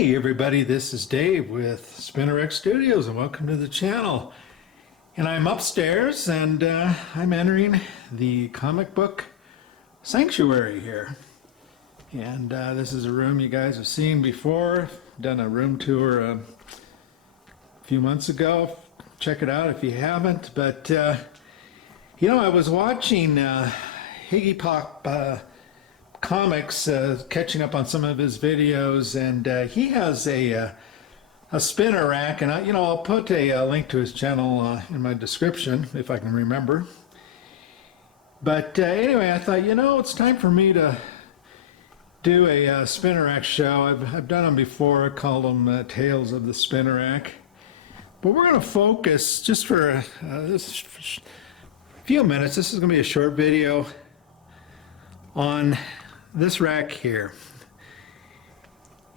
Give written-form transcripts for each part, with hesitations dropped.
Hey everybody, this is Dave with SpinnerX Studios and welcome to the channel. And I'm upstairs and I'm entering the comic book sanctuary here. And this is a room you guys have seen before. Done a room tour a few months ago. Check it out if you haven't. But I was watching Higgy Pop Comics, catching up on some of his videos, and he has a spinner rack, and I'll put a link to his channel in my description if I can remember. But anyway, I thought it's time for me to do a spinner rack show. I've done them before. I called them Tales of the Spinner Rack. But we're going to focus just for this few minutes. This is going to be a short video on this rack here.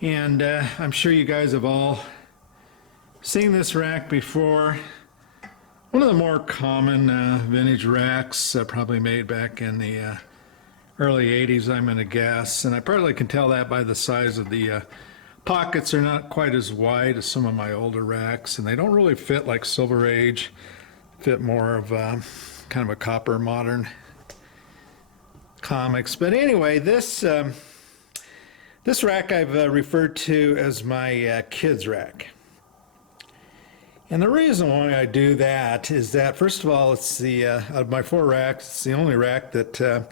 And I'm sure you guys have all seen this rack before. One of the more common vintage racks, probably made back in the early 80s, I'm going to guess. And I partly can tell that by the size of the pockets. They're not quite as wide as some of my older racks, and they don't really fit like Silver Age. Fit more of kind of a copper modern comics. But anyway, this rack I've referred to as my kids rack. And the reason why I do that is that, first of all, it's the out of my four racks, it's the only rack that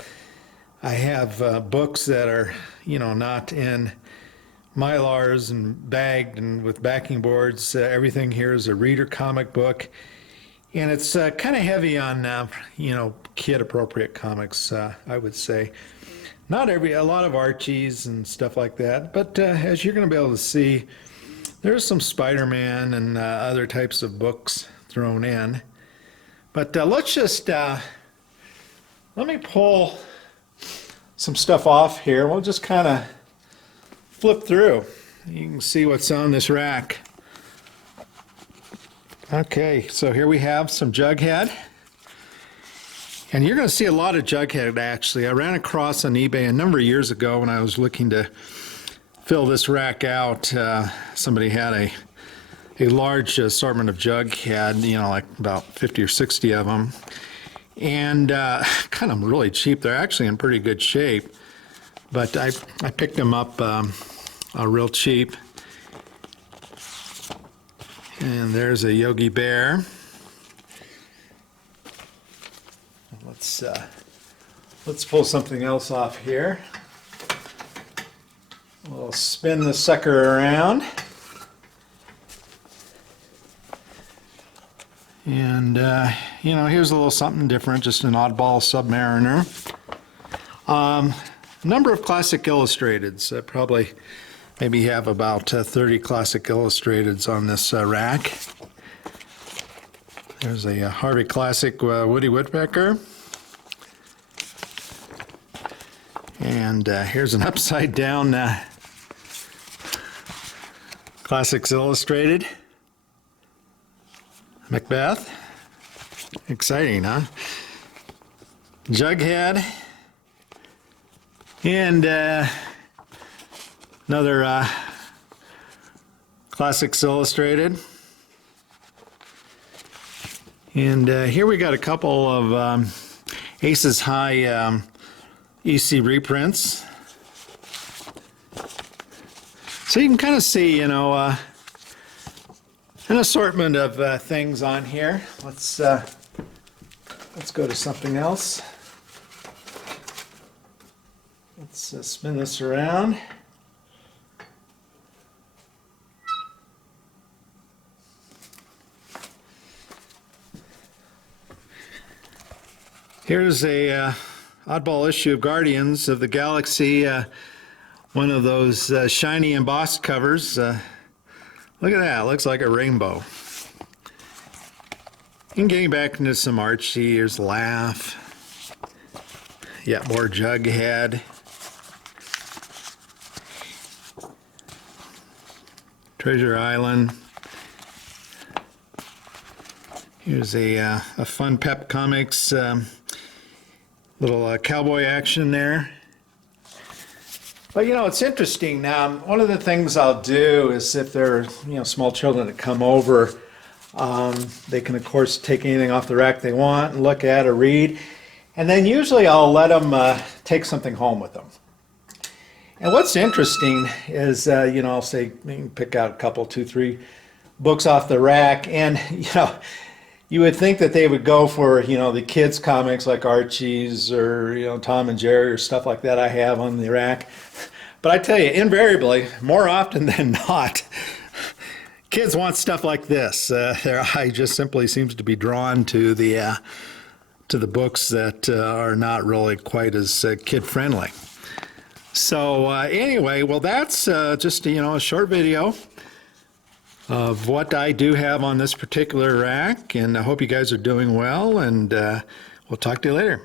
I have books that are not in Mylars and bagged and with backing boards. Everything here is a reader comic book, and it's kind of heavy on kid appropriate comics, I would say. Not a lot of Archies and stuff like that, but as you're going to be able to see, there's some Spider-Man and other types of books thrown in. But let's just let me pull some stuff off here. We'll just kind of flip through. You can see what's on this rack. Okay, so here we have some Jughead. And you're going to see a lot of Jughead, actually. I ran across on eBay a number of years ago when I was looking to fill this rack out. Somebody had a large assortment of Jughead, like about 50 or 60 of them. And kind of really cheap. They're actually in pretty good shape. But I picked them up real cheap. And there's a Yogi Bear. Let's pull something else off here. We'll spin the sucker around. And here's a little something different, just an oddball Submariner. A number of classic illustrateds. Probably maybe have about 30 classic illustrateds on this rack. There's a Harvey Classic Woody Woodpecker. And here's an upside down Classics Illustrated Macbeth. Exciting, huh? Jughead. And another Classics Illustrated. And here we got a couple of Aces High EC reprints. So you can kind of see, an assortment of things on here. Let's go to something else. Let's spin this around. Here's a oddball issue of Guardians of the Galaxy, one of those shiny embossed covers. Look at that, looks like a rainbow. And getting back into some Archie, here's Laugh. Yeah, more Jughead. Treasure Island. Here's a Fun Pep Comics little cowboy action there. But it's interesting. One of the things I'll do is if there are small children that come over, they can of course take anything off the rack they want and look at or read, and then usually I'll let them take something home with them. And what's interesting is I'll say you can pick out a couple, 2, 3 books off the rack, and you would think that they would go for the kids comics like Archie's or Tom and Jerry or stuff like that I have on the rack. But I tell you, invariably, more often than not, kids want stuff like this. Their eye just simply seems to be drawn to the books that are not really quite as kid friendly. So anyway, well, that's just a short video of what I do have on this particular rack, and I hope you guys are doing well, and we'll talk to you later.